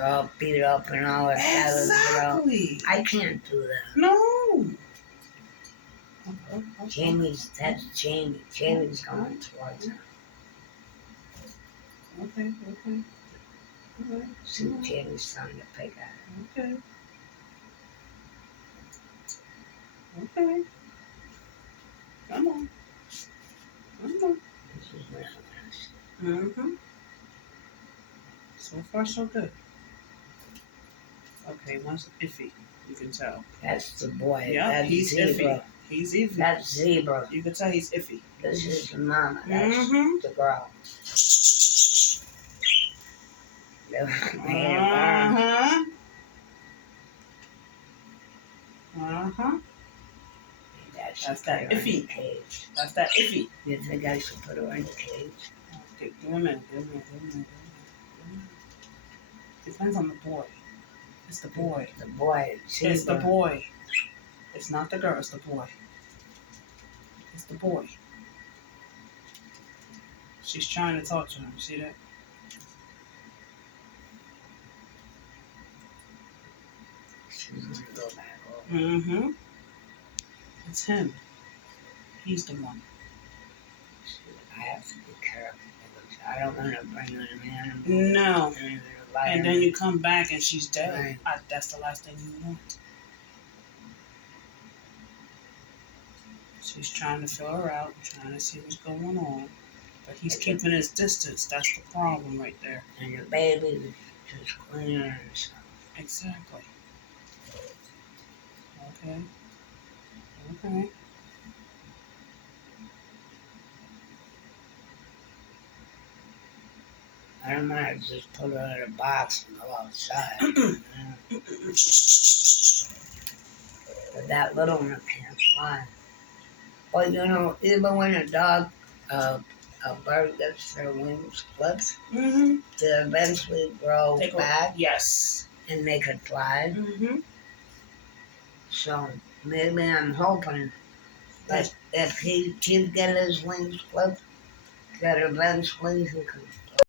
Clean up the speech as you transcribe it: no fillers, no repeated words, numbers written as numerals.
They're all beat up and all their feathers are out. Exactly. I can't do that. No. That's Jamie. Jamie's going towards her. Okay. See, Jamie's trying to pick at her. Okay. Come on. This is what I want to see. So far, so good. Okay, one's iffy. You can tell. That's the boy. Yeah, That's he's zebra. iffy. He's iffy. That's zebra. You can tell he's iffy. This is the mama. That's the girl. That's that iffy. Cage. That's that iffy. You think I should put her in the cage? Okay, give me a minute. Depends on the boy. It's the boy. The boy. Zebra. It's the boy. It's not the girl. It's the boy. It's the boy. She's trying to talk to him. See that? She's gonna go back over. It's him. He's the one. I have to be careful because I don't want to bring in an animal. No. And then you come back and she's dead. Right. That's the last thing you want. She's trying to fill her out, trying to see what's going on. But he's keeping his distance. That's the problem right there. And the baby is just cleaning herself. Exactly. Okay. I don't mind just put her in a box and go outside. But that little one can't fly. But you know, even when a bird gets their wings clipped, they eventually grow back. Yes. And they could fly. So maybe I'm hoping that if he did get his wings clipped, that eventually he could